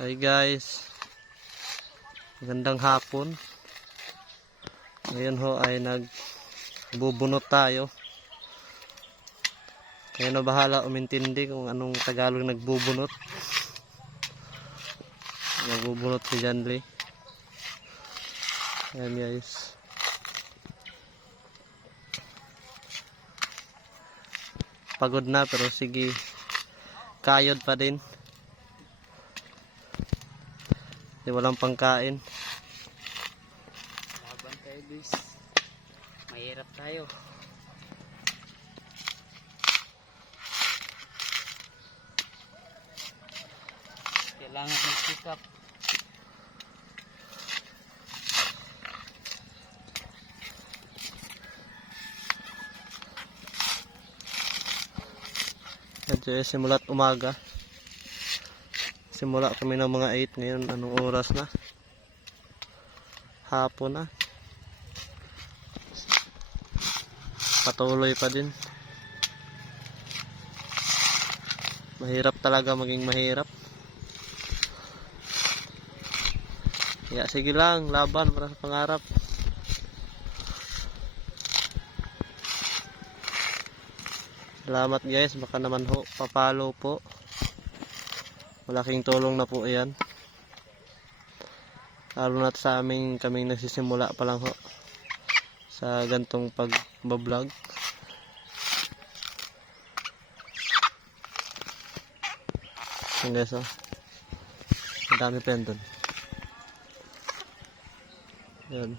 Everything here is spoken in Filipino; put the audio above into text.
Hi guys, magandang hapon. Ngayon ho ay nagbubunot tayo. Kayo na bahala umintindi kung anong Tagalog nagbubunot. Nagbubunot si Janley. Ayan guys. Pagod na pero sige, kayod pa din. Di walang pangkain. Laban tayo guys. Mahirap tayo. Kailangan mag-pick up. Medyo simula't umaga. Simula kami ng mga 8. Ngayon anong oras na? Hapon na. Patuloy pa din. Mahirap talaga maging mahirap. Kaya sige lang, laban para sa pangarap. Salamat guys, baka naman ho papalo po. Malaking tulong na po yan. Lalo na sa aming kaming nagsisimula pa lang ho sa gantong pag-vlog. Yan guys, oh. Ang dami pa yan dun. Yan.